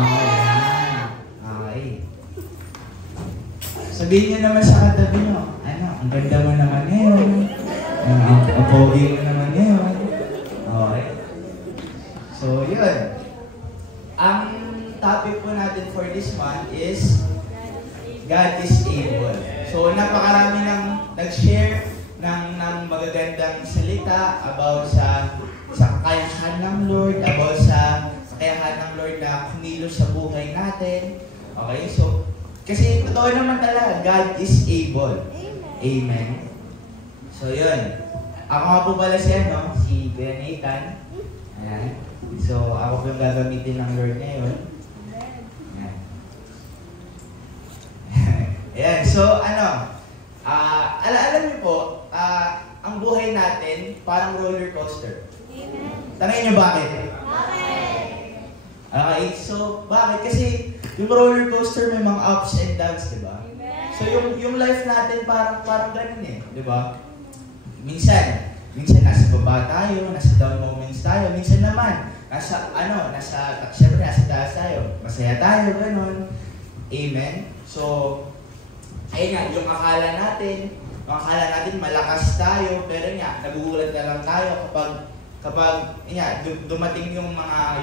Ayan. Okay. Sabihin niyo naman sa katabi niyo, ano, ang ganda mo naman ngayon. Ang pogi mo naman ngayon. Okay. So, yun. Ang topic po natin for this month is God is able. So, napakarami nang nag-share ng magagandang salita about sa kakayahan ng Lord, about sa kakayahan ng Lord na kumilos sa buhay natin. Okay, so, kasi totoo naman talaga, God is able. Amen. So, yun. Ako nga po pala si Kuya Nathan. Ayan. So, ako po yung gagamitin ng Lord ngayon. Ayan. Ayan, so, alam niyo po, ang buhay natin parang roller coaster. Tanungin niyo bakit? Okay, so bakit? Kasi yung roller coaster may mga ups and downs, di ba? So yung life natin parang ganun eh, di ba? Minsan nasa baba tayo, nasa down moments tayo, minsan naman syempre nasa taas tayo. Masaya tayo, ganun. Amen. So ayun nga, yung akala natin malakas tayo, pero nga, nagugulat na lang tayo kapag dumating yung mga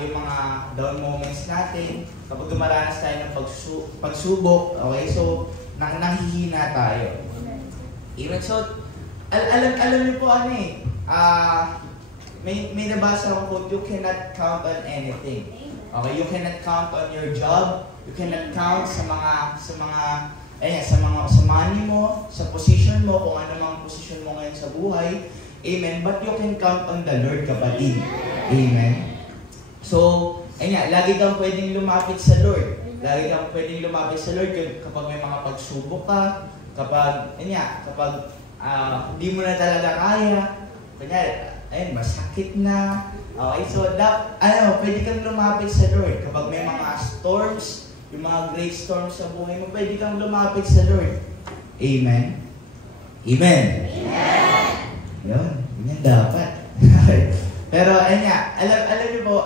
down moments natin, kapag dumaranas tayo ng pagsubok, okay, so, nanghihina tayo. Even so, alam niyo po may nabasa akong quote, you cannot count on anything. Okay, you cannot count on your job, you cannot count sa money mo, sa position mo, kung ano mang position mo ngayon sa buhay. Amen. But you can count on the Lord, kapatid. Amen. So, lagi kang pwedeng lumapit sa Lord. Lagi kang pwedeng lumapit sa Lord kapag may mga pagsubok ka, kapag hindi mo na talaga kaya. Kunyari, masakit na. Okay, so, pwede kang lumapit sa Lord kapag may mga storms, yung mga great storms sa buhay mo, pwede kang lumapit sa Lord. Amen? Amen? Amen! Yun dapat. Pero, alam niyo po,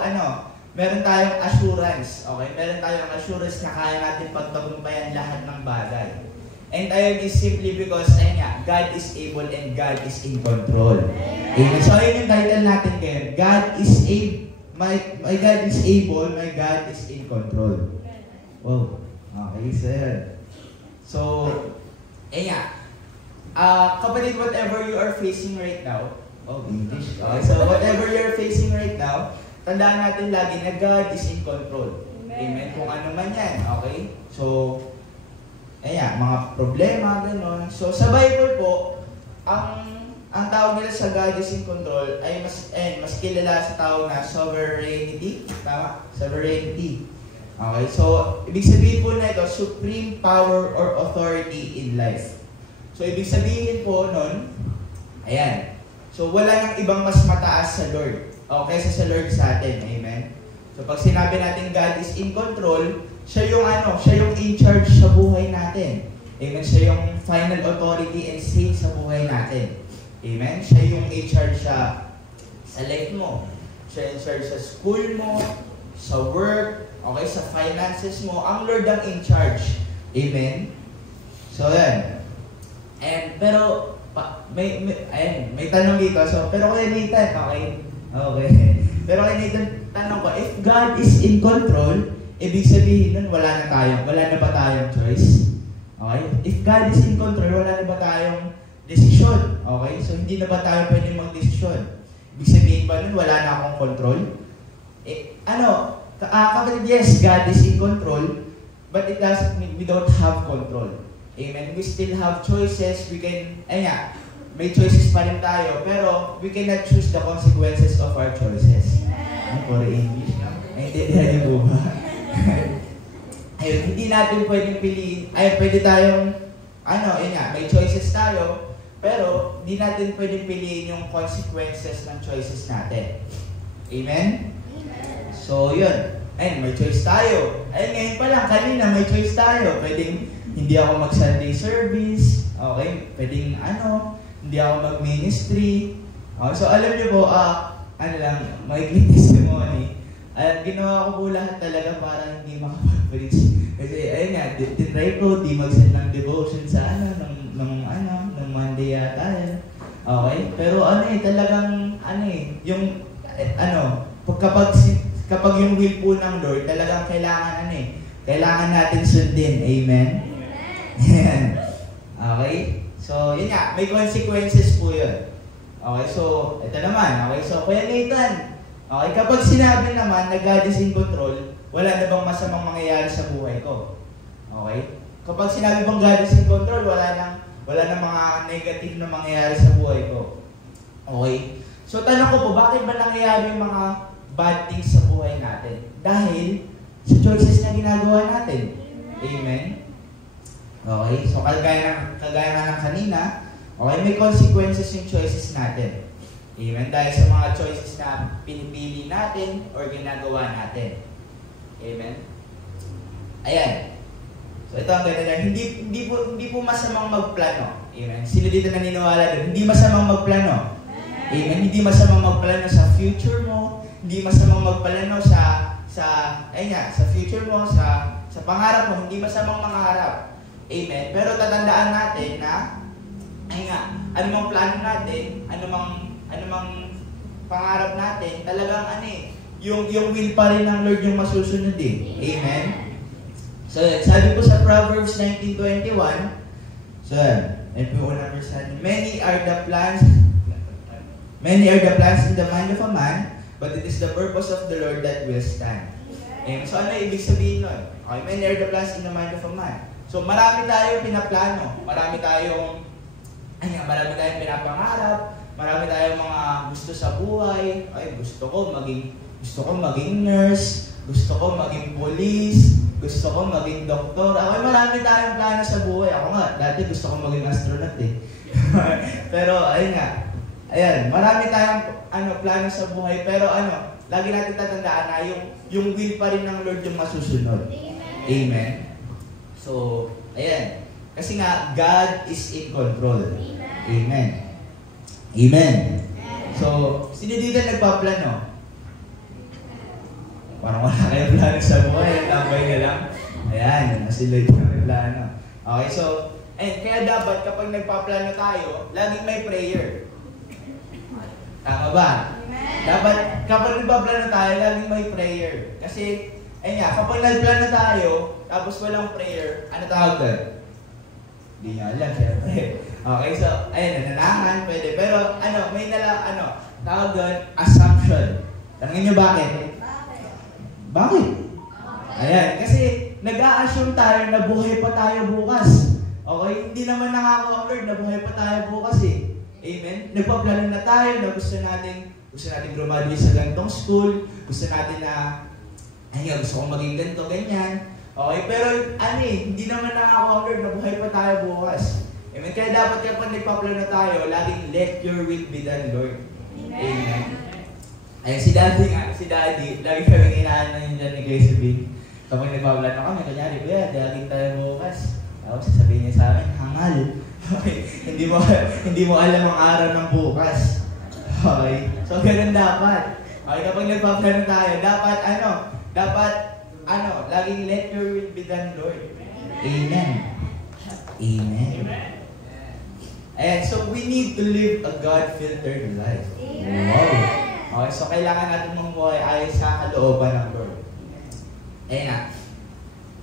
meron tayong assurance, okay? Meron tayong assurance na kaya natin pagtagumpayan lahat ng bagay. And ayun is simply because, God is able and God is in control. Amen? So, ayun yung title natin ngayon. God is able, my God is able, my God is in control. Wow. Okay, sir. So, kapatid, whatever you are facing right now, English. Okay, so whatever you're facing right now, tandaan natin lagi na God is in control. Amen. Kung ano man yan, okay? So, mga problema, gano'n. So, sa Bible po, ang tawag nila sa God is in control ay mas kilala sa tawag na sovereignty. Tama? Sovereignty. Okay, so, ibig sabihin po na ito, supreme power or authority in life. So, ibig sabihin po nun, so, wala nang ibang mas mataas sa Lord, kaysa sa Lord sa atin, amen? So, pag sinabi natin God is in control, siya yung in charge sa buhay natin. Amen? Siya yung final authority and say sa buhay natin. Amen? Siya yung in charge sa life mo. Siya in charge sa school mo, sa work, okay, sa finances mo, ang Lord ang in charge. Amen? So, yan. Pero, may tanong dito. So, pero kay Nathan, okay? Pero kay Nathan, tanong ko, if God is in control, ibig sabihin nun, wala na ba tayong choice? Okay? If God is in control, wala na ba tayong desisyon? Okay? So, hindi na ba tayo pwede mag-desisyon? Ibig sabihin ba nun, wala na akong control? Kapatid, yes, God is in control, but it doesn't mean we don't have control. Amen? We still have choices. We can, may choices pa rin tayo, pero we cannot choose the consequences of our choices. For English, no? Naintindihan niyo po ba? Hindi natin pwedeng piliin, pwede tayong, may choices tayo, pero hindi natin pwedeng piliin yung consequences ng choices natin. Amen? So, yun. May choice tayo. Ngayon pa lang, kanina may choice tayo. Pwedeng hindi ako mag-Sunday service. Okay? Pwedeng hindi ako mag-ministry. Okay? So, alam niyo po, maikling testimony. At ginawa ko po lahat talaga para hindi makapag-preach. Kasi ayun nga, tinry ko, di mag-send ng devotion sa nung Monday yata yan. Okay? Pero talagang, yung, kapag yung will po ng Lord, talagang kailangan natin sundin. Amen? Amen. Okay? So, yun nga, may consequences po yun. Okay, so, ito naman. Okay, so, Kuya Nathan, okay, kapag sinabi naman na God is in control, wala na bang masamang mangyayari sa buhay ko? Okay? Kapag sinabi bang God is in control, wala na mga negative na mangyayari sa buhay ko. Okay? So, tanong ko po, bakit ba nangyayari yung mga bad things sa buhay natin? Dahil sa choices na ginagawa natin. Amen? Okay? So, kagaya nga ng kanina, okay, may consequences yung choices natin. Amen? Dahil sa mga choices na pinipili natin or ginagawa natin. Amen? Ayan. So, ito ang ganda na. Hindi po masamang magplano. Amen? Sino dito naniniwala doon? Hindi masamang magplano. Amen? Hindi masamang magplano sa future mo. Hindi masamang magplano sa future mo, sa pangarap mo. Hindi masamang mangarap. Amen? Pero tatandaan natin na anumang plano natin, anumang pangarap natin, talagang yung will pa rin ng Lord yung masusunod eh. Amen? So, sabi po sa Proverbs 19:21, so, and po unang verse natin, many are the plans in the mind of a man, but it is the purpose of the Lord that will stand. Amen? So, ano ibig sabihin nun? Okay, many are the plans in the mind of a man. So, marami tayong pinaplano, marami tayong pinapangarap, marami tayong mga gusto sa buhay. Ay, gusto ko maging nurse, gusto ko maging police, gusto ko maging doktor. Ako, marami tayong plano sa buhay. Ako nga, dati gusto ko maging astronaut eh. Pero, marami tayong plano sa buhay. Pero lagi natin tatandaan na yung will pa rin ng Lord yung masusunod. Amen? So, ayan. Kasi nga, God is in control. Amen. Amen. So, sino dito nagpaplano? Parang wala kayong plano sa buhay. Tambay ka lang. Ayan, sila dito may plano. Okay, so, kaya dapat kapag nagpaplano tayo, laging may prayer. Tama ba? Dapat, kapag nagpaplano tayo, laging may prayer. Kasi, kapag nagplano tayo, tapos walang prayer, ano tawag doon? Hindi nyo alam, syempre. Okay, so, nananangan, pwede. Pero, may tawag doon, assumption. Tangin nyo bakit? Bakit? Ayan, kasi nag-a-assume tayo na buhay pa tayo bukas. Okay? Hindi naman nangako ang Lord na buhay pa tayo bukas eh. Amen? Nagpaplano na tayo na gusto natin graduate sa ganitong school, gusto natin na, gusto kong maging ganito, ganyan. Okay, pero hindi naman nangako ang Lord na buhay pa tayo bukas. Amen? Kaya dapat kapag nagpaplano tayo, laging let your will be done, Lord. Amen? Ayun, si Daddy, lagi kami inaanan yun dyan ni Grace B. Kapag nagpaplano kami, kunyari, kuya, daging tayo bukas. Tapos sasabihin niya sa amin, hangal. Okay, hindi mo alam ang araw ng bukas. Okay, so ganun dapat. Okay, kapag nagpaplano tayo, dapat laging let your will be done, Lord. Amen. Amen. And so we need to live a God-filtered life. Wow. Okay, so kailangan natin mamuhay ayon sa kalooban ng Lord. Ayun na.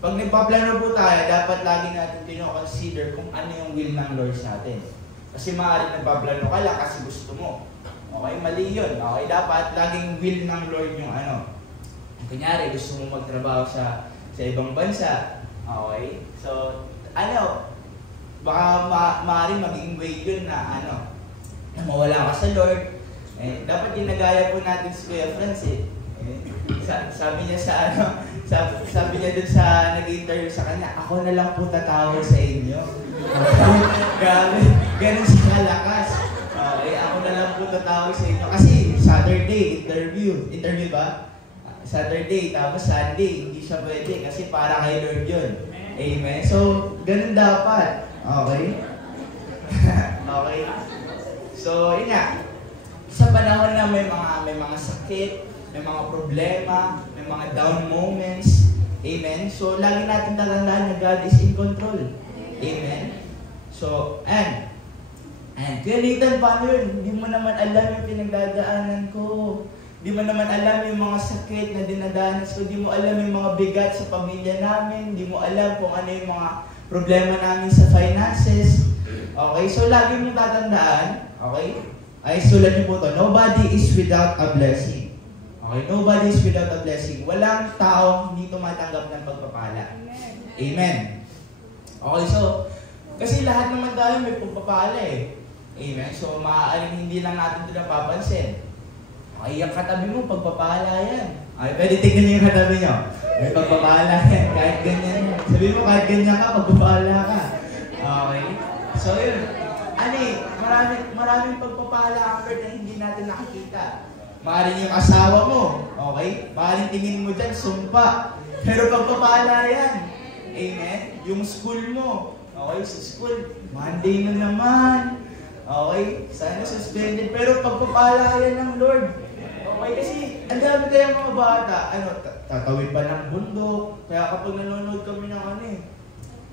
Pag nagpaplano po tayo, dapat lagi natin kino-consider kung ano yung will ng Lord sa atin. Kasi maaaring nagpaplano ka lang kasi gusto mo. Okay, mali yun. Okay, dapat laging will ng Lord yung kunyari, gusto mo magtrabaho sa ibang bansa. Okay? So, baka maaaring maging way yun na mawala ka sa Lord. Dapat ginagaya po natin si Kuya Franz eh. Sabi niya sabi niya dun sa nag-interview sa kanya, ako na lang po tatawag sa inyo. Ganun siya kalakas. Ako na lang po tatawag sa inyo. Kasi Saturday, interview ba? Saturday, tapos Sunday, hindi siya pwede kasi para kay Lord yun. Amen? So, ganun dapat. Okay? Okay? So, yun nga. Sa panahon na may mga sakit, may mga problema, may mga down moments. Amen? So, lagi natin tatandaan na God is in control. Amen? So, and Kuya Nathan, paano yun? Hindi mo naman alam yung pinagdadaanan ko. Hindi mo naman alam yung mga sakit na dinadanas ko. Hindi mo alam yung mga bigat sa pamilya namin. Hindi mo alam kung ano yung mga problema namin sa finances. Okay? So, lagi mong tatandaan. Okay? Ay, sulat niyo po ito. Nobody is without a blessing. Okay? Nobody is without a blessing. Walang tao hindi tumatanggap ng pagpapala. Amen. Okay, so, kasi lahat naman tayo may pagpapala eh. Amen. So, maaaring hindi lang natin ito napapansin. Okay, yung katabi mo, pagpapala yan. Ay, pwede tingnan niyo yung katabi niyo. May pagpapala yan. Kahit ganyan. Sabihin mo, kahit ganyan ka, pagpapala ka. Okay? So, yun. Maraming pagpapala ang na hindi natin nakikita. Maaaring yung asawa mo. Okay? Maaaring tingin mo dyan, sumpa. Pero pagpapala yan. Amen? Yung school mo. Okay? Sa school, Monday na naman. Okay? Sana suspended. Pero pagpapala yan ng Lord. Okay? Kasi ang dami kayong mga bata. Tatawid pa ng bundok. Kaya kapag nanonood kami ng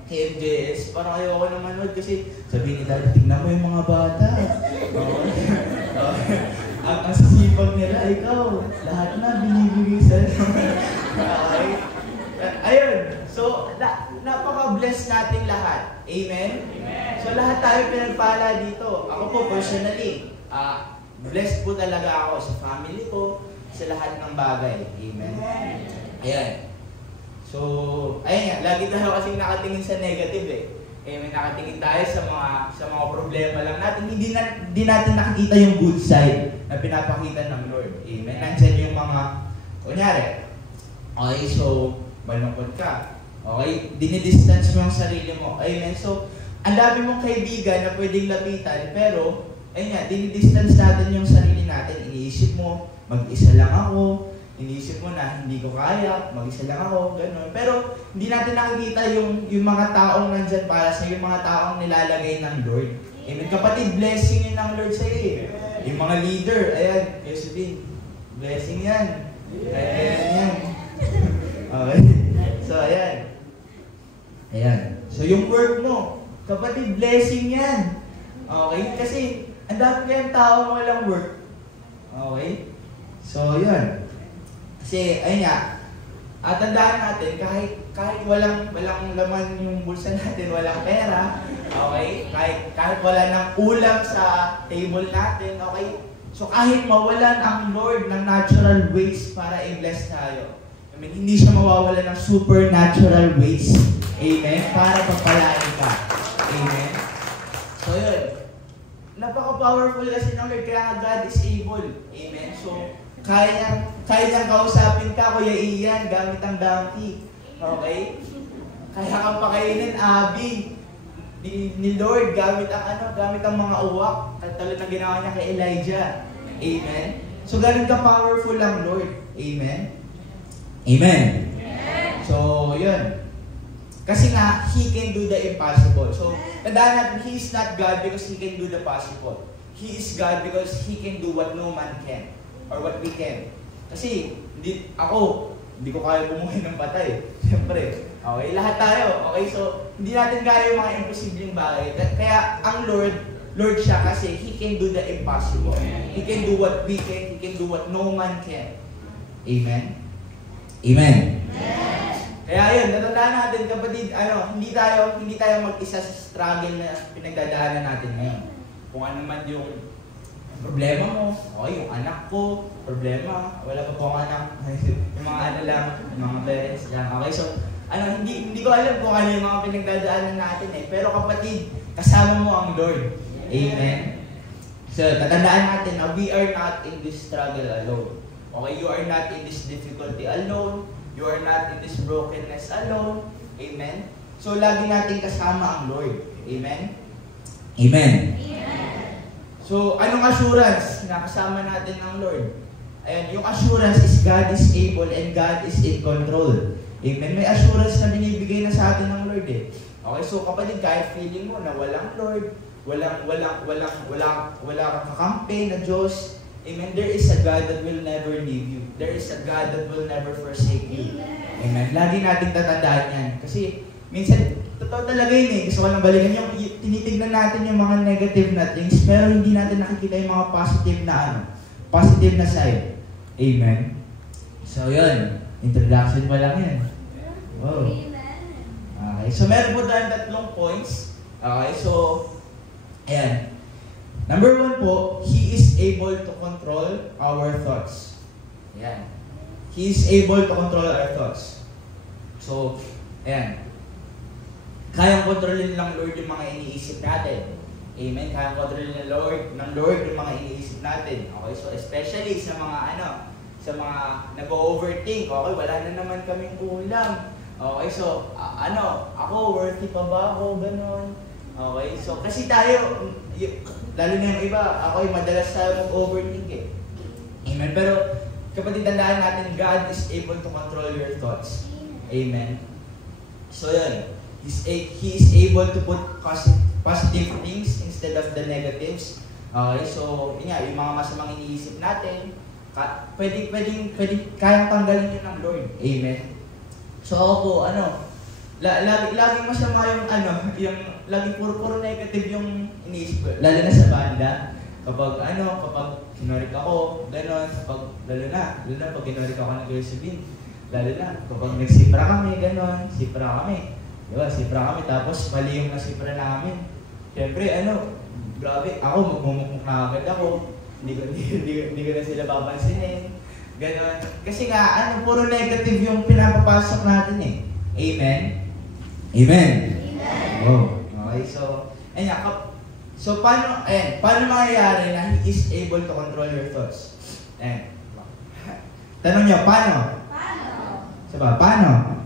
KMJS, parang ayoko na manood kasi sabihin ni Daddy, tignan mo yung mga bata. Okay? Ang sisipag nila, ikaw, lahat na binibigay sa'yo. Okay? Ayun. So, napaka-bless natin lahat. Amen? Amen? So, lahat tayo pinagpala dito. Ako po, personally, blessed po talaga ako sa family ko, sa lahat ng bagay. Amen? Ayan. So, ayan nga, lagi tayo kasi nakatingin sa negative eh. Amen, nakatingin tayo sa mga problema lang natin. Hindi natin nakikita yung good side na pinapakita ng Lord. Amen? Nandyan yung mga, kunyari, okay, so, malungkot ka. Okay? Dinidistance mo ang sarili mo. Amen? So, ang dami mong kaibigan na pwedeng lapitan, pero, ayun nga, dinidistance natin yung sarili natin. Iniisip mo, mag-isa lang ako. Iniisip mo na, hindi ko kaya, mag-isa lang ako, gano'n. Pero, hindi natin nakikita yung mga taong nandyan para sa yung mga taong nilalagay ng Lord. Amen? Kapatid, blessing yun ng Lord sa iyo. Yung mga leader, ayan, Josephine, blessing yan. Ayan yan. Okay? So, ayan. Ayan. So, yung work mo, kapatid, blessing yan. Okay? Kasi, ang dami kayong tao walang work. Okay? So, yun. Kasi, ayun nga, tandaan natin, kahit walang laman yung bulsa natin, walang pera, okay? Kahit wala ng ulam sa table natin, okay? So, kahit mawalan ang Lord ng natural ways para i-bless tayo, I mean, hindi siya mawawala ng supernatural ways. Amen? Para pagpalain ka. Amen? So, yun. Napaka-powerful kasi ng Lord, kaya God is able. Amen? So, kaya niyang kausapin ka, Kuya Ian, gamit ang donkey. Okay? Kaya kang pakainin, Abby, ni Lord, gamit ang mga uwak, katulad ng ginawa niya kay Elijah. Amen? So, ganun ka-powerful ang Lord. Amen? Amen? So, yun. Kasi nga, He can do the impossible. So, tandaan natin, He is not God because He can do the possible. He is God because He can do what no man can. Or what we can. Kasi, hindi ko kaya bumuhay ng patay. Siyempre. Okay, lahat tayo. Okay, so, hindi natin kaya yung mga imposibleng bagay. Kaya, ang Lord siya kasi He can do the impossible. He can do what we can. He can do what no man can. Amen? Amen? Kaya yun, natandaan natin kapatid, hindi tayo mag-isa sa struggle na pinagdadaanan natin ngayon. Kung ano man yung problema mo, okay, yung anak ko, problema, wala pa po ang anak, yung mga yung mga parents lang. Okay, so, hindi ko alam kung ano yung mga pinagdadaanan natin eh. Pero kapatid, kasama mo ang Lord. Amen? So, tatandaan natin na we are not in this struggle alone. Okay, you are not in this difficulty alone. You are not in this brokenness alone. Amen? So, lagi natin kasama ang Lord. Amen? Amen? Amen. So, anong assurance na kasama natin ng Lord? Ayan, yung assurance is God is able and God is in control. Amen? May assurance na binibigay na sa atin ng Lord eh. Okay, so kapatid, kahit feeling mo na walang Lord, wala kang kakampi na Diyos, Amen. There is a God that will never leave you. There is a God that will never forsake you. Amen. Lagi nating tatandaan yan. Kasi minsan, totoo talaga yun eh. Gusto ko lang balikan yung tinitignan natin yung mga negative na things, pero hindi natin nakikita yung mga positive na side. Amen. So yun, introduction pa lang yan. Wow. Okay, so meron po tayong 3 points. Okay, so, ayan. Number 1 po, He is able to control our thoughts. Ayan. He is able to control our thoughts. So, ayan. Kayang kontrolin ng Lord yung mga iniisip natin. Amen? Kayang kontrolin ng Lord yung mga iniisip natin. Okay, so especially sa mga sa mga nag-overthink. Okay, wala na naman kaming ulam. Okay, so ako, worthy pa ba ako? Ganon. Okay, so kasi tayo, lalo na yung iba, ako madalas tayo mag-overthink eh. Amen? Pero kapag tandaan natin, God is able to control your thoughts. Amen? So yun. He is able to put positive things instead of the negatives. Okay, so yun nga, yung mga masamang iniisip natin, kayang tanggalin yun ng Lord. Amen. So ako po, lagi masama yung lagi puro negative yung iniisip ko. Lalo na sa banda, kapag kinorik ako, gano'n, lalo na pag kinorik ako ng Kuya Sabine, lalo na kapag nagsipra kami, gano'n, sipra kami. Diba, sipra kami, tapos mali yung nasipra namin. Siyempre, grabe, ako, magmumukmuk na agad ako. Hindi ko na sila papansinin. Ganon. Kasi nga, puro negative yung pinapapasok natin eh. Amen? Amen? Amen! Oh, okay, so, so paano mangyayari na He is able to control your thoughts? Tanong niyo, paano? Sabi, paano?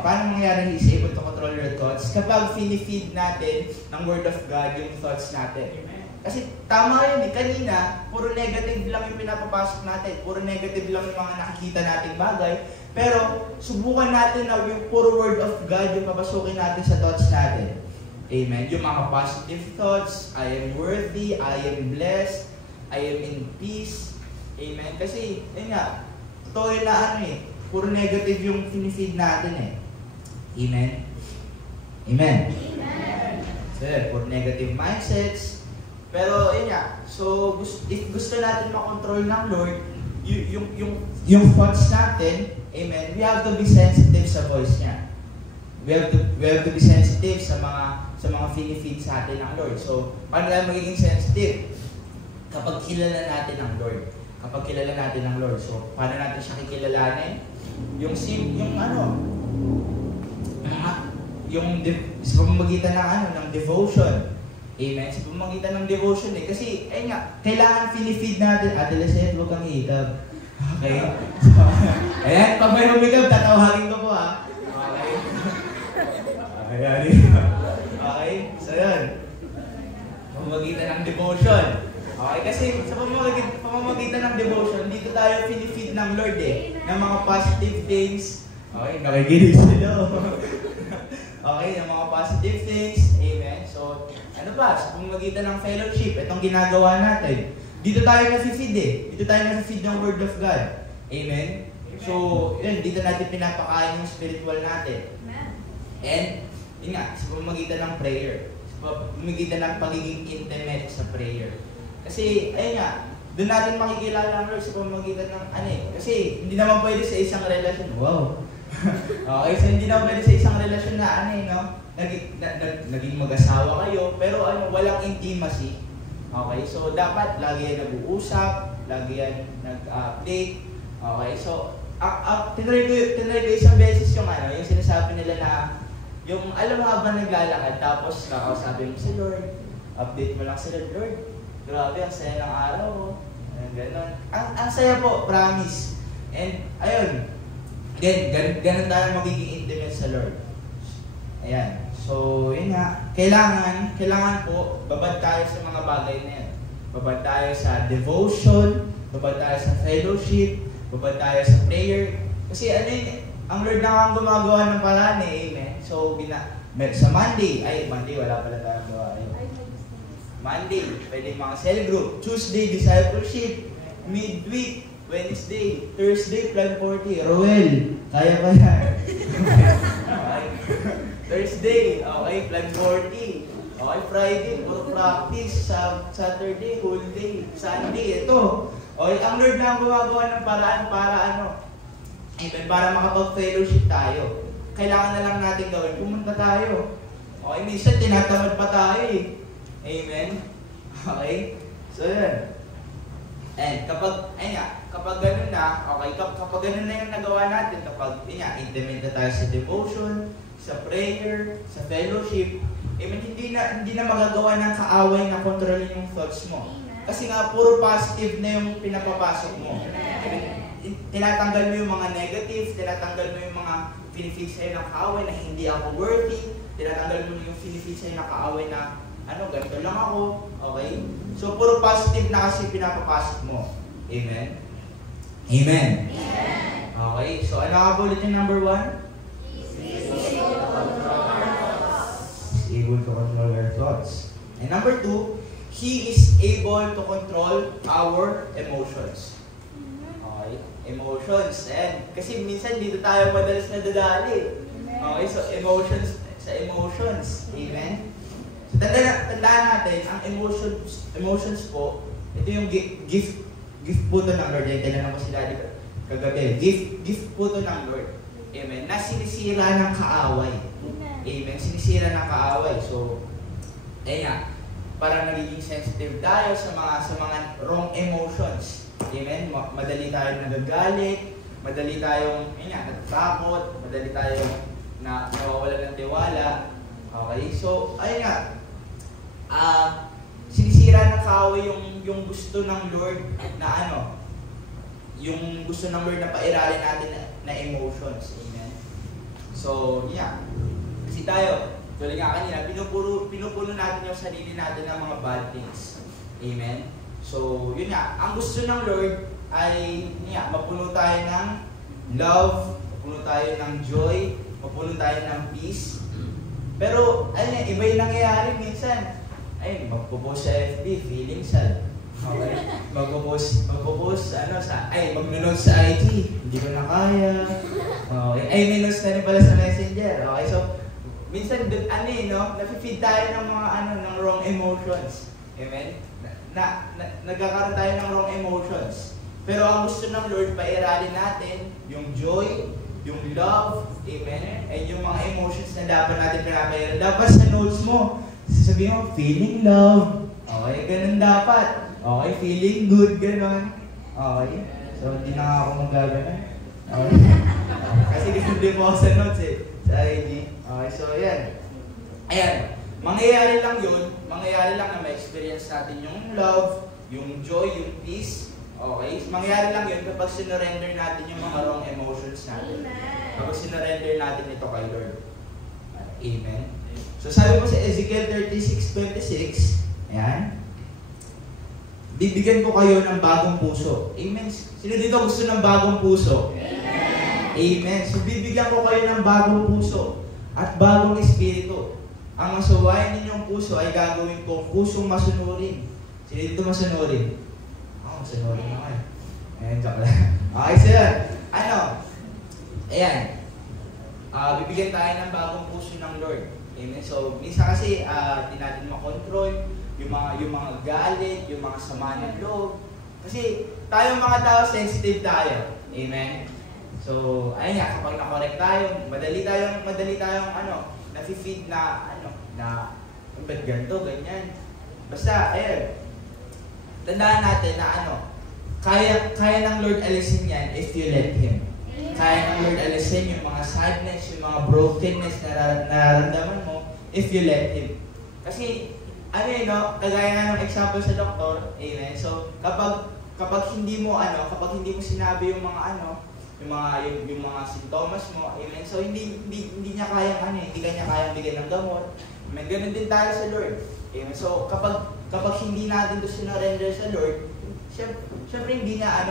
Paano mangyayari He is able to control your thoughts? Kapag feed natin ng Word of God yung thoughts natin. Kasi tama yun eh. Kanina, puro negative lang yung pinapapasok natin. Puro negative lang yung mga nakikita nating bagay. Pero subukan natin na yung puro Word of God yung papasukin natin sa thoughts natin. Amen. Yung mga positive thoughts, I am worthy, I am blessed, I am in peace. Amen. Kasi, yun nga, totoo yun na puro negative yung feed natin eh. Amen? Amen? Amen. So, puro negative mindsets. Pero, yun nga, so, if gusto natin makontrol ng Lord, yung thoughts natin, amen, we have to be sensitive sa voice niya. We have to be sensitive sa mga feed sa atin ng Lord. So, paano tayo magiging sensitive? Kapag kilala natin ang Lord. Kapag kilala natin ang Lord. So, paano natin siya kikilalanin? Sa pamamagitan ng devotion. Amen. Sa pamamagitan ng devotion eh. Kasi, ayun nga, kailangan feed natin. Ate Lisette, huwag kang hikab. Okay? So, ayan, pag may humikab, tatawagin ko po ha. Okay? Okay? So, yun. Pamamagitan ng devotion. Okay? Kasi sa pamamagitan ng devotion, dito tayo feed ng Lord eh. Ng mga positive things. Okay? Nakikinig sila. Okay? Ng mga positive things. Amen. So, sa pamamagitan ng fellowship, itong ginagawa natin. Dito tayo na-feed eh. Dito tayo na-feed ng Word of God. Amen? So, yun, dito natin pinapakain yung spiritual natin. And, yun nga, sa pamamagitan ng prayer. Sa pamamagitan ng pagiging intimate sa prayer. Kasi, ayun nga, doon natin makikilala ang Lord sa pamamagitan ng kasi hindi naman pwede sa isang relasyon. Wow! Okay, so hindi naman pwede sa isang relasyon na naging mag-asawa kayo, pero walang intimacy. Okay, so dapat lagi yan nag-uusap, lagi yan nag-update. Okay, so tinry ko isang beses yung sinasabi nila na yung alam mo habang naglalakad tapos kakausapin mo si Lord, update mo lang si Lord, grabe ang saya ng araw ko. Ganon. Ang saya po, promise. And ayun, ganun tayo magiging intimate sa Lord. Ayan. So, yun nga, kailangan po, babad tayo sa mga bagay na yan. Babad tayo sa devotion, babad tayo sa fellowship, babad tayo sa prayer. Kasi ang Lord na ang gumagawa ng paraan eh, amen. So, sa Monday wala pala tayong gawa. Monday, pwede mga cell group. Tuesday, discipleship. Midweek, Wednesday, Thursday, plan 40. Roel, kaya ba yan? Okay. Thursday, okay, plan 40. Okay, Friday, puro practice. Saturday, whole day. Sunday, ito. Okay, ang Lord na gumagawa ng paraan para ano? Amen, para makapag-fellowship tayo. Kailangan na lang natin gawin, pumunta tayo. Okay, minsan tinatamad pa tayo eh. Amen? Okay? So, yun. And kapag ganun na, okay, kapag ganun na yung nagawa natin, kapag, intimate na tayo sa devotion, sa prayer, sa fellowship, amen, hindi na magagawa ng kaaway na kontrolin yung thoughts mo. Kasi nga, puro positive na yung pinapapasok mo. Amen? Tinatanggal mo yung mga negative, tinatanggal mo yung mga pinifeel sa'yo ng kaaway na hindi ako worthy, tinatanggal mo yung pinifeel sa'yo ng kaaway na ganito lang ako, okay? So, puro positive na kasi pinapapasok mo. Amen? Amen? Okay, so ano nga po ulit yung number 1? Able to control our thoughts. And number 2, He is able to control our emotions. Okay, emotions. And kasi minsan dito tayo madalas nadadali. Okay, so emotions. Amen? So, tandaan natin, ang emotions po, ito yung gift po to ng Lord. Yan, tinanong ko sila kagabi. Gift po to ng Lord. Amen? Na sinisira ng kaaway. Amen? Sinisira ng kaaway. So, parang nagiging sensitive tayo sa mga wrong emotions. Amen? Madali tayong nagagalit, madali tayong natatakot, madali tayong nawawala ng tiwala. Okay? So, sinisira ng kaaway yung gusto ng Lord na yung gusto ng Lord na pairalin natin na emotions. Amen? So, kasi tayo, tuloy nga kanina, pinupuno natin yung sarili natin ng mga bad things. Amen? So, yun nga, ang gusto ng Lord ay, mapuno tayo ng love, mapuno tayo ng joy, mapuno tayo ng peace. Pero, iba yung nangyayari minsan. Magpo-post sa FB, feeling sad. Okay? Magpo-post, mag-note sa IG, hindi ko na kaya. Okay? May notes na rin pala sa Messenger. Okay, so, minsan, nafe-feed tayo ng mga, ng wrong emotions. Amen? Nagkakaroon tayo ng wrong emotions. Pero ang gusto ng Lord, pairalin natin yung joy, yung love, amen? And yung mga emotions na dapat natin pinapairal. Dapat sa notes mo, sasabihin mo, feeling love. Okay, ganun dapat. Okay, feeling good, ganun. Okay, so hindi na ako magaganon. Okay. Kasi gusto mo ako sa notes sa IG. Okay, so ayan. Mangyayari lang yun. Mangyayari lang na ma-experience natin yung love, yung joy, yung peace. Okay? Mangyayari lang yun kapag sinurrender natin yung mga wrong emotions natin. Kapag sinurrender natin ito kay Lord. Amen? So sabi po sa Ezekiel 36:26, ayan, bibigyan ko kayo ng bagong puso. Amen? Sino dito gusto ng bagong puso? Amen? So bibigyan ko kayo ng bagong puso at bagong espiritu. Ang masuwain ninyong puso ay gagawin kong pusong masunurin. Sino dito masunurin? Masunurin na kayo. Ayan, joke lang. Okay, so yan. Ayan. Bibigyan tayo ng bagong puso ng Lord. Amen. So, minsan kasi di natin makontrol yung mga galit, yung mga sama ng loob. Kasi tayo mga tao, sensitive tayo. Amen. So, ayun nga, kapag na-correct tayo, madali tayong nafe-feed na ba't ganito, ganyan. Basta, ayun, tandaan natin na kaya ng Lord alisin yan if you let Him. Kaya ng Lord alisin yung mga sadness, yung mga brokenness na nararamdaman mo if you let Him. Kasi, kagaya nga ng example sa doktor, amen. So, kapag hindi mo sinabi yung mga sintomas mo, amen. So, hindi niya kayang hindi kanya kayang bigyan ng gamot. Amen. Ganun din tayo sa Lord. Amen. So, kapag hindi natin ito sinurrender sa Lord, syempre hindi niya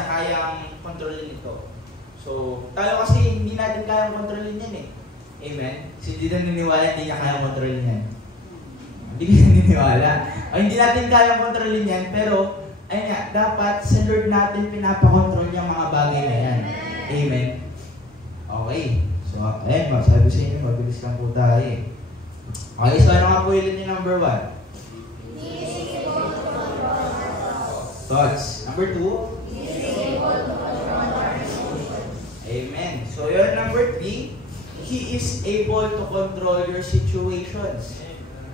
kayang kontrolin ito. So, tayo kasi hindi natin kayang kontrolin yan eh. Amen? So, hindi na naniniwala, hindi niya kayang kontrolin yan. Hindi ka naniniwala. magtiwala. Hindi natin kayang kontrolin yan, pero ayun nga, dapat sa Lord natin pinapakontrol yung mga bagay na yan. Amen? Okay. So, ayun, sabi sa inyo, mabilis lang po tayo. Okay, so ano nga po ulit yung number 1? Thoughts. Number 2? Amen. So, yun, number 3, He is able to control your situations.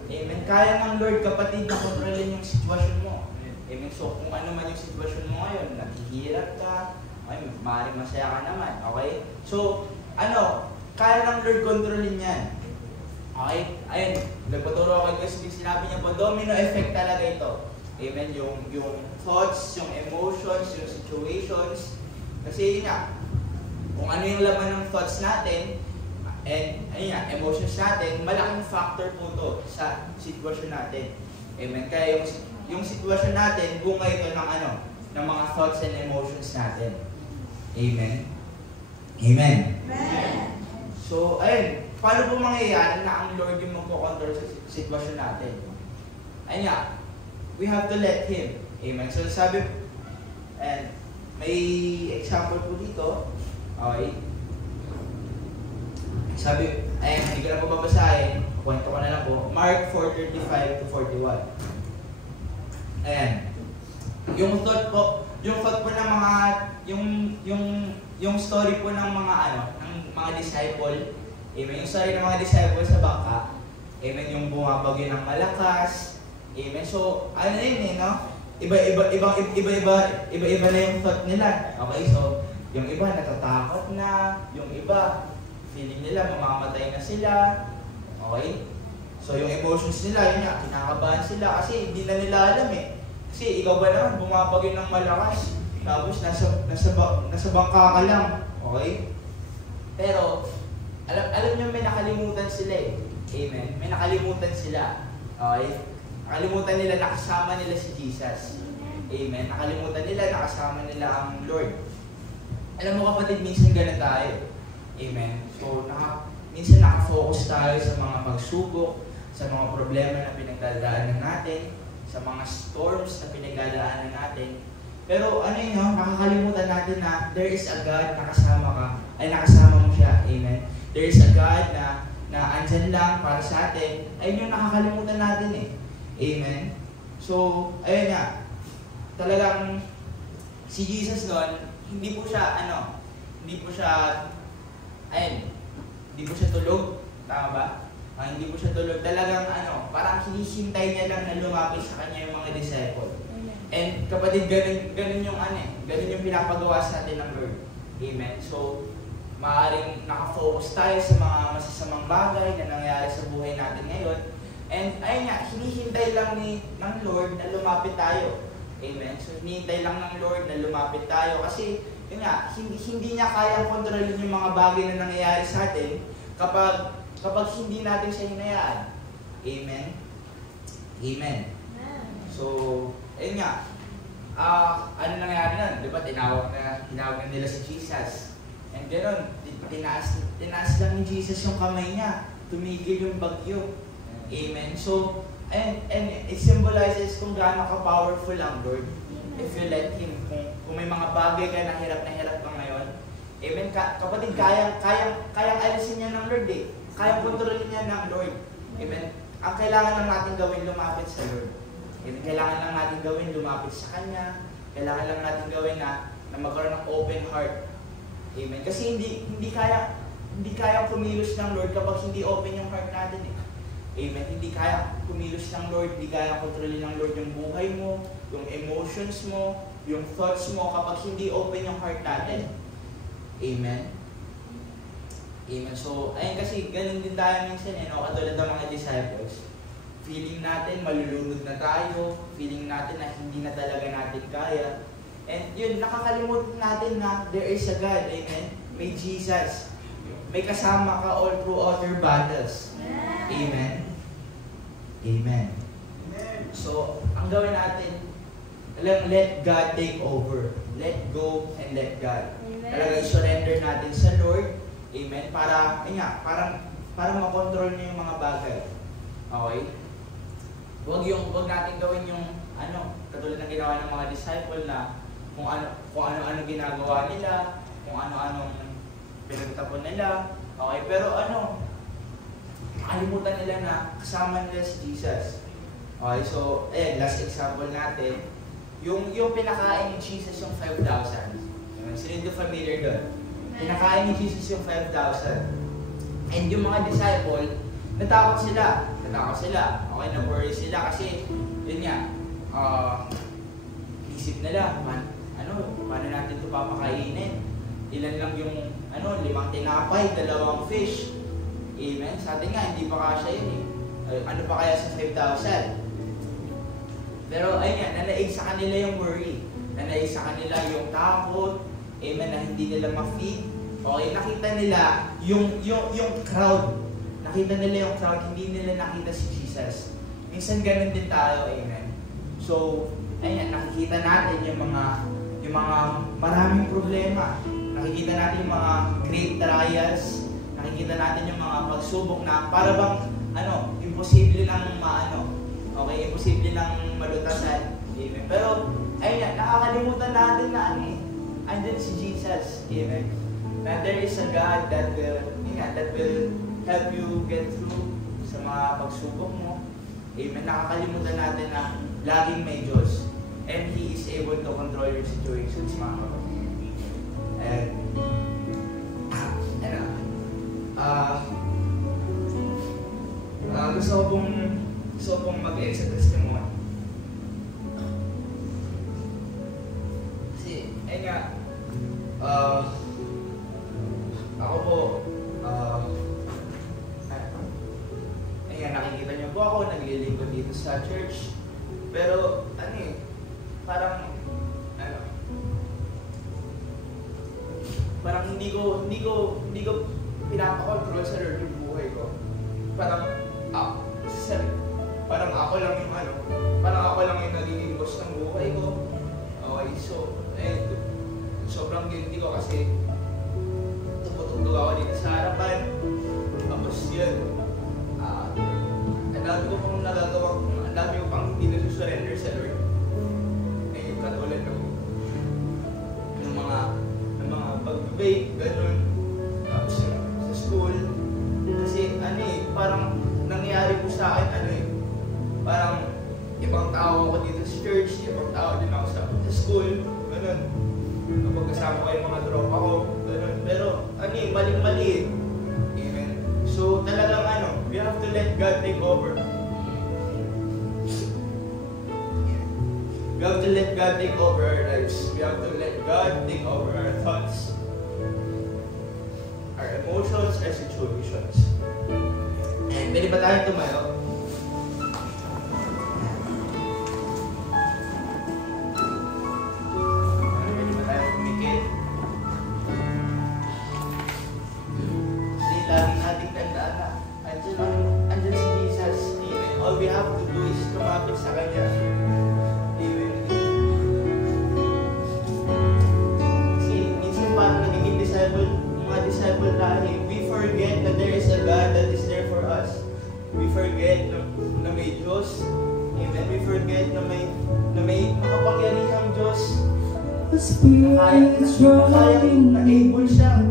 Amen. Kaya ng Lord, kapatid, na kontrolin yung sitwasyon mo. Amen. So, kung ano man yung sitwasyon mo ngayon, naghihirap ka, ay, maaaring masaya ka naman. Okay? So, kaya ng Lord kontrolin yan. Okay? Ayun, nagpaturo ako kay Chris, sinabi niya po, domino effect talaga ito. Amen? Yung thoughts, yung emotions, yung situations. Kasi yun nga, kung ano yung laman ng thoughts natin, and ayun nga, emotions natin, malaking factor po to sa sitwasyon natin. Amen? Kaya yung sitwasyon natin, bunga ito ng mga thoughts and emotions natin. Amen? Amen? Amen. So, ayun, paano po mangyayari na ang Lord yung magkocontrol sa sitwasyon natin? Ayun nga, we have to let Him. Amen? So, sabi, and may example po dito. Okay? Sabi, ayun, hindi ko na po babasahin. Kwento ko na lang po. Mark 4:35 to 41. Ayan. Yung thought po ng mga, yung story po ng mga ng mga disciple. Amen. Yung story ng mga disciple sa bangka. Amen. Yung bumabagyo ng malakas. Amen. So, ano yun no? Iba-iba na yung thought nila. Okay, so, yung iba natatakot na, yung iba feeling nila mamamatay na sila. Okay? So, yung emotions nila, yun nga, kinakabahan sila kasi hindi na nila alam eh. Kasi ikaw ba naman, bumabagyo ng malakas, tapos nasa bangka ka lang. Okay? Pero, alam nyo, may nakalimutan sila eh. Amen? May nakalimutan sila. Okay? Nakalimutan nila, nakasama nila si Jesus. Amen? Nakalimutan nila, nakasama nila ang Lord. Alam mo kapatid, minsan ganun tayo. Amen? So, minsan nakafocus tayo sa mga pagsubok, sa mga problema na pinagdadaanan natin, sa mga storms na pinagdadaanan natin. Pero nakakalimutan natin na there is a God na nakasama mo siya. Amen? There is a God na andyan lang para sa atin. Ayun yung nakakalimutan natin eh. Amen? So, ayun nga. Talagang si Jesus noon, hindi po siya tulog. Tama ba? Hindi po siya tulog. Talagang parang hinihintay niya lang na lumapit sa kanya yung mga disciple. And kapatid, ganun yung pinapagawa sa atin ng Lord. Amen? So, maaaring nakafocus tayo sa mga masasamang bagay na nangyayari sa buhay natin ngayon. And ayun nga, hinihintay lang ng Lord na lumapit tayo. Amen? So, hinihintay lang ng Lord na lumapit tayo. Kasi, yun nga, hindi niya kayang kontrolin yung mga bagay na nangyayari sa atin kapag hindi natin siya hinayaan. Amen? Amen. So, ayun nga, ano nangyari nun? Diba, tinawag na nila si Jesus. And gano'n, tinaas lang ni Jesus yung kamay niya. Tumigil yung bagyo. Amen? So, and it symbolizes kung gaano ka-powerful ang Lord. If you let Him, kung may mga bagay ka na hirap ka ngayon, amen, kapatid, kayang alisin niya ng Lord eh. Kayang kontrolin niya ng Lord. Amen. Ang kailangan lang natin gawin, lumapit sa Lord. Amen. Kailangan lang natin gawin, lumapit sa Kanya. Kailangan lang natin gawin na magkaroon ng open heart. Amen. Kasi hindi kaya kumilos ng Lord kapag hindi open yung heart natin eh. Amen. Hindi kaya kumilos ng Lord, hindi kaya kontrolin ng Lord yung buhay mo, yung emotions mo, yung thoughts mo kapag hindi open yung heart natin. Amen. Amen. So, ayun kasi ganun din tayo minsan katulad ng mga disciples. Feeling natin malulunod na tayo, feeling natin na hindi na talaga natin kaya. And yun, nakakalimutan natin na there is a God. Amen. May Jesus. May kasama ka all through all your battles. Amen. Amen. So, ang gawin natin, let God take over. Let go and let God. Talaga i-surrender natin sa Lord. Amen. Para makontrol niya yung mga bagay. Okay? Wag natin gawin yung katulad ng ginawa ng mga disciple na kung ano ginagawa nila, kung ano-anong pinagtapon nila. Okay, pero kalimutan nila na kasama nila si Jesus. Okay, so last example natin, yung pinakain ni Jesus yung 5,000. Sino yung familiar doon? Pinakain ni Jesus yung 5,000. And yung mga disciple, natakot sila. Okay, na-worry sila kasi, yun nga, isip nila, paano natin ito papakainin? Ilan lang yung, 5 tinapay, 2 fish. Amen? Sa atin nga, hindi pa kasya yun eh. Ano pa kaya sa 5,000? Pero ayun nga, nanaig sa kanila yung worry. Nanaig sa kanila yung takot. Amen, na hindi nila ma-feed. Okay, nakita nila yung crowd. Nakita nila yung crowd, hindi nila nakita si Jesus. Minsan ganun din tayo, amen. So, ayun, nakikita natin yung mga maraming problema. Nakikita natin yung mga great trials. Nakikita natin yung mga pagsubok na para bang imposible lang okay, imposible lang malutasan. Amen. Pero ayun, nakakalimutan natin na andyan si Jesus. Amen. Na there is a God that will help you get through sa mga pagsubok mo. Amen. Nakakalimutan natin na laging may Diyos. And He is able to control your situations, mga kapatid. And gusto ko pong mag-end sa testimony. Kasi, ayun nga, ako po, ayun nga, nakikita niyo po ako, naglilingkod dito sa church. Pero, parang hindi ko pinapakontrol sa Lord yung buhay ko. Parang ako lang yung nagiging boss ng buhay ko. Okay, so, sobrang guilty ko kasi tumutugtog ako dito sa harapan. Tapos yun, ang dami ko pang nagagawa, ang dami ko pang hindi nasusurrender sa Lord. Katulad ng mga pag-vape, ganun. Tapos sa school, kasi parang nangyayari po sa akin, parang ibang tao ako dito sa church, ibang tao din ako sa school, ganun. Kapag kasama ko yung mga tropa ko, ganun. Pero, mali-mali. Amen. So, talagang we have to let God take over. We have to let God take over our lives. We have to let God take over our thoughts, our emotions, our situations. And pwede ba tayo tumayo? Pwede ba tayo kumikit? Kasi lagi nating tandaan na andyan si Jesus. Amen. All we have to do is tumapit sa Kanya. Amen. Kasi minsan parang nagiging mga disciple tayo. We forget that there is a God that is there for us. We forget na may Diyos. Amen. We forget na may makapangyarihang Diyos. Na able siya.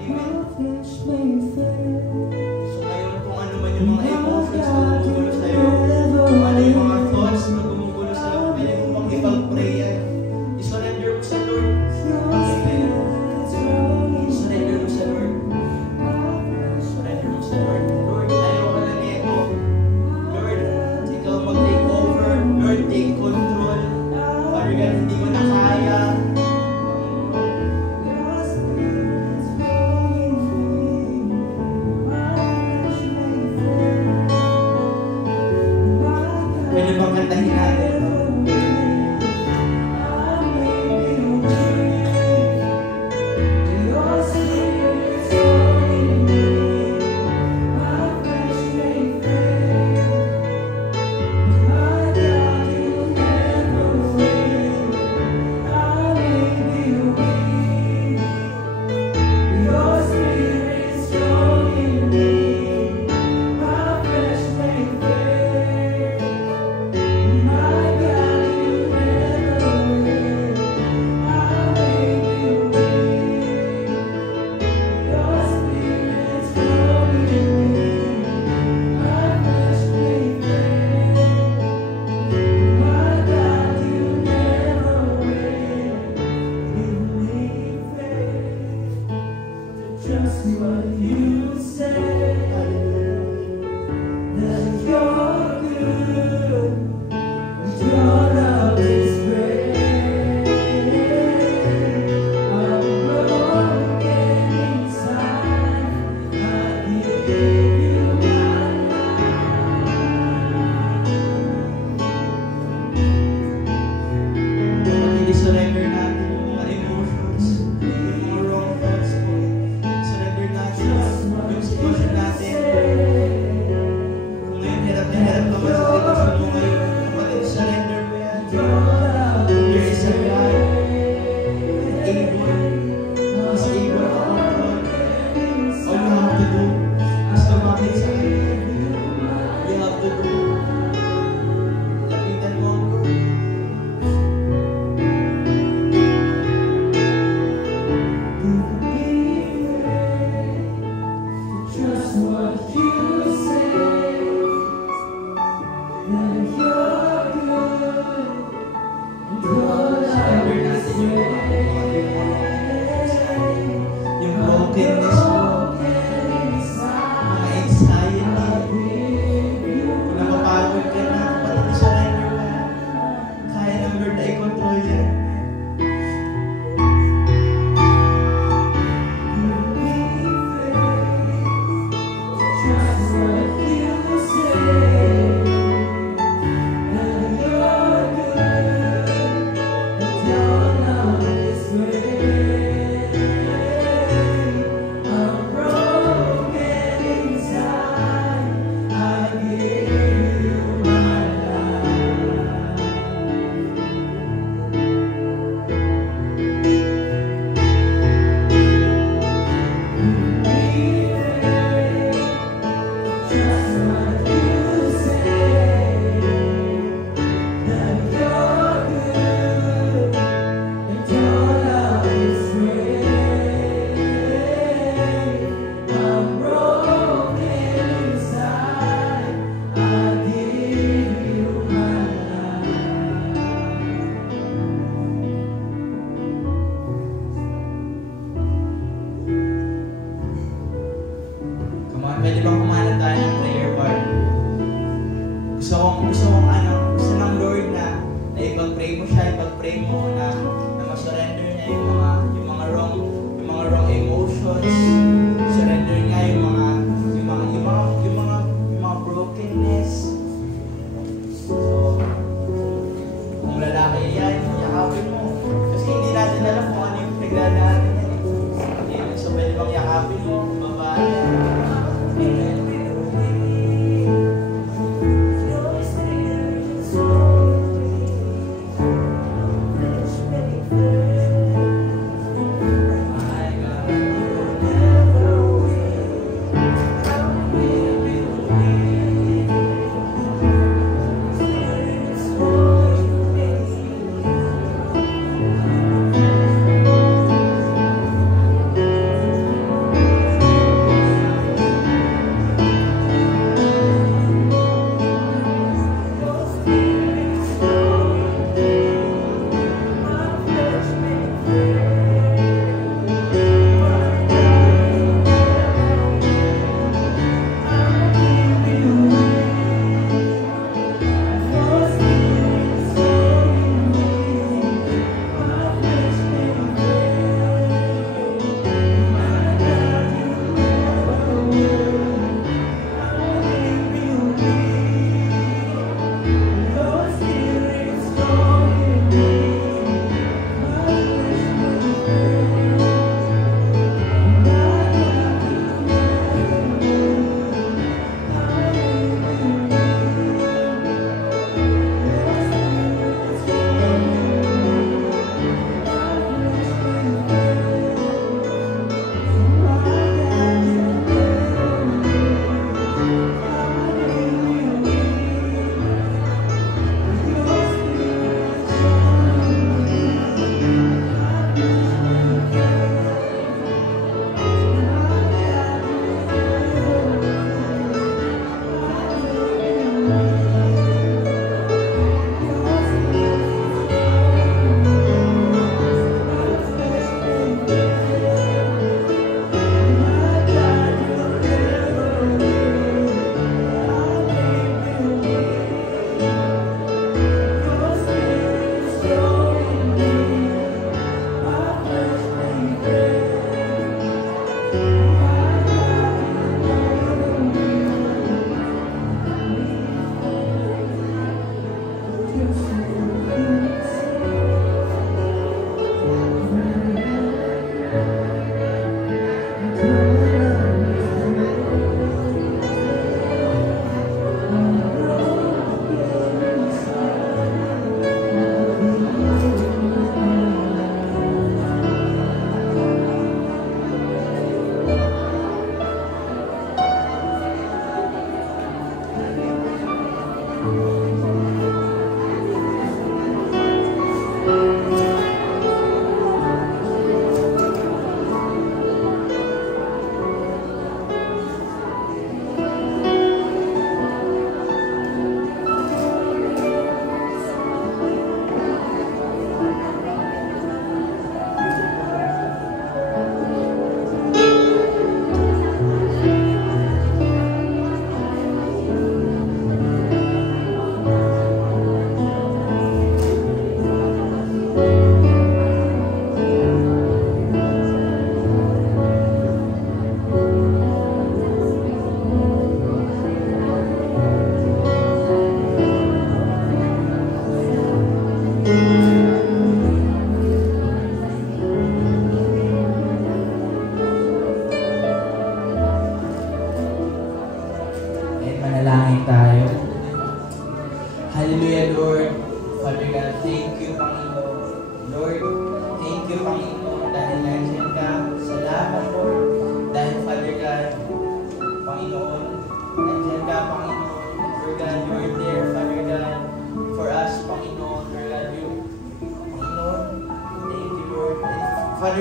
Amen. So ngayon, kung ano man yung mga emotions na gumugulo sa'yo, kung ano yung mga thoughts na gumugulo sa'yo, pwede mo bang ipag-pray yan. I-surrender mo sa Lord. Amen. I-surrender mo sa Lord. Surrender mo sa Lord. Lord, ayaw ka na nito. Lord, ikaw mag-take over. Lord, take control. Father God, hindi mo na kaya. Pwede bang kantahin natin? Surrender natin yung mga emotions, yung mga wrong thoughts po. Surrender natin yung sitwasyon natin. Kung ngayon hirap na hirap ka man sa sitwasyon mo ngayon, kapatid, surrender mo yan. There is a God is able to control. All you have to do is lumapit sa Kanya. You have to do. Lapitan mo ang Lord. Yung brokenness mo, mga anxiety, kung napapagod ka na, kapatid, surrender mo. Kaya ng Lord na i-control yan. Pwede bang kumalat tayo ng prayer part? Gusto ng Lord na ipag-pray mo siya, ipag-pray mo na ma-surrender niya yung mga wrong emotions, surrender niya yung mga brokenness. So, kung lalaki yan, yakapin mo. Kasi hindi natin alam kung ano yung pinagdadaanan niya. So, pwede bang yakapin mo, babae.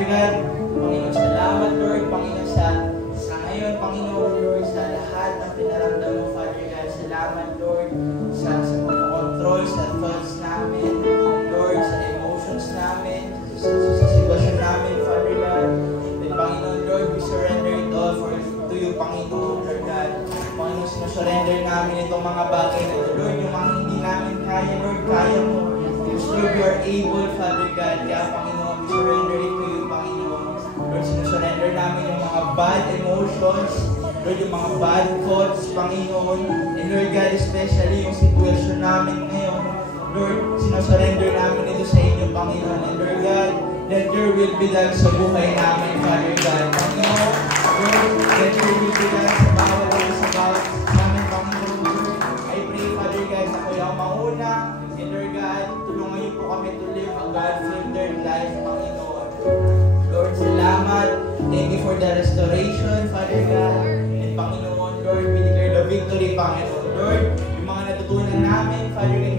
Father God, Panginoon, salamat, Lord, Panginoon, sa ngayon, Panginoon, Lord, sa lahat ng pinaramdam mo, Father God. Salamat, Lord, sa control, sa thoughts namin, Lord, sa emotions namin, sa sitwasyon namin, Father God. And Panginoon, Lord, we surrender it all to you, Panginoon, Lord God. Panginoon, sinusurrender namin itong mga bagay na ito, Lord, yung mga hindi namin kaya, Lord, kaya mo. Because, Lord, you are able, Father God. Kaya, Panginoon, we surrender it to you, Panginoon. Lord, sinusurrender namin yung mga bad emotions, Lord, yung mga bad thoughts, Panginoon. And Lord God, especially yung situation namin ngayon, Lord, sinusurrender namin ito sa inyo, Panginoon. And Lord God, let your will be done sa buhay namin, Father God. Panginoon, Lord, let your will be done sa bawat namin, Panginoon. Lord, I pray, Father God, na kayo ang mauna. And Lord God, tulungan niyo po kami to live a God-filtered life, Panginoon. Lord, salamat. Thank you for the restoration, Father God. And Panginoon, Lord, we declare the victory, Panginoon. Lord, yung mga natutunan namin, Father God,